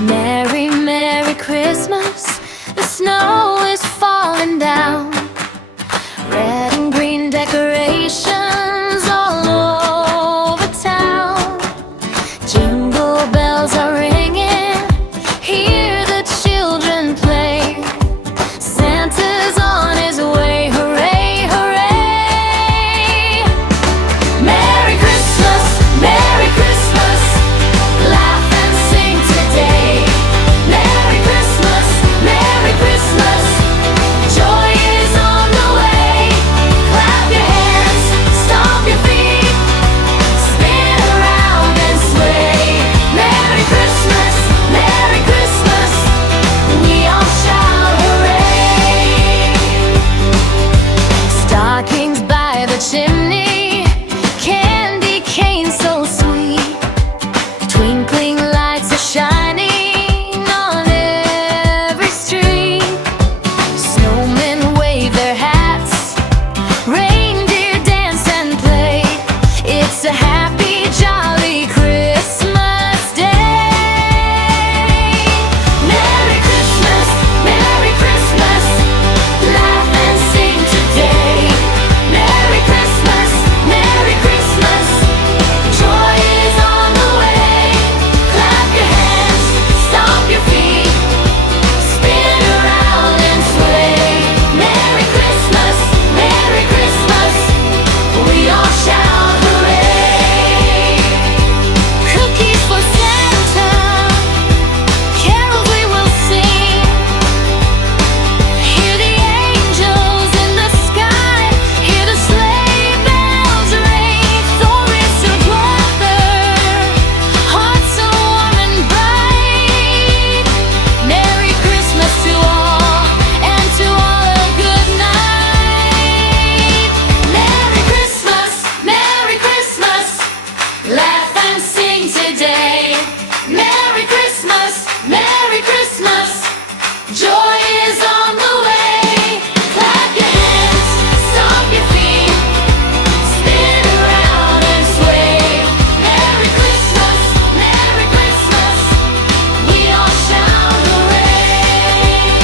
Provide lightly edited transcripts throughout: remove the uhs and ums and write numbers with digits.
Merry, Merry Christmas. The snow is falling down. Red and green decorations all over town. Jingle bells are ringing. Hear the children play. Santa's on his way. Hooray, hooray. Merry Christmas, Merry Christmas. Laugh and sing today. Merry Christmas, Merry Christmas. Joy is on the way. Clap your hands, stomp your feet, spin around and sway. Merry Christmas, Merry Christmas. We all shout hooray. Stockings by the chimney, candy cane so sweet. Twinkling lights are shining on every street. Snowmen wave their hats, reindeer dance and play. It's a happy, jolly Christmas day. Merry Christmas, Merry Christmas. Laugh and sing today. Merry Christmas, Merry Christmas. Joy is on the way. Clap your hands, stomp your feet, spin around and sway. Merry Christmas, Merry Christmas. We all shout hooray. Cookies for Santa, carols we will sing. Hear the angels in the sky, hear the sleigh bells ring. Stories together, hearts so warm and bright. Merry Christmas to all, and to all a good night. Merry Christmas, Merry Christmas. Laugh and sing today. Merry Christmas, Merry Christmas. Joy is on the way. Clap your hands, stomp your feet, spin around and sway. Merry Christmas, Merry Christmas. We all shout hooray.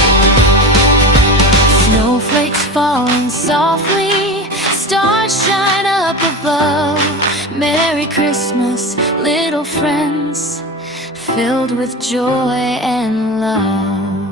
Snowflakes falling softly, stars shine up above. Merry Christmas, little friends, filled with joy and love.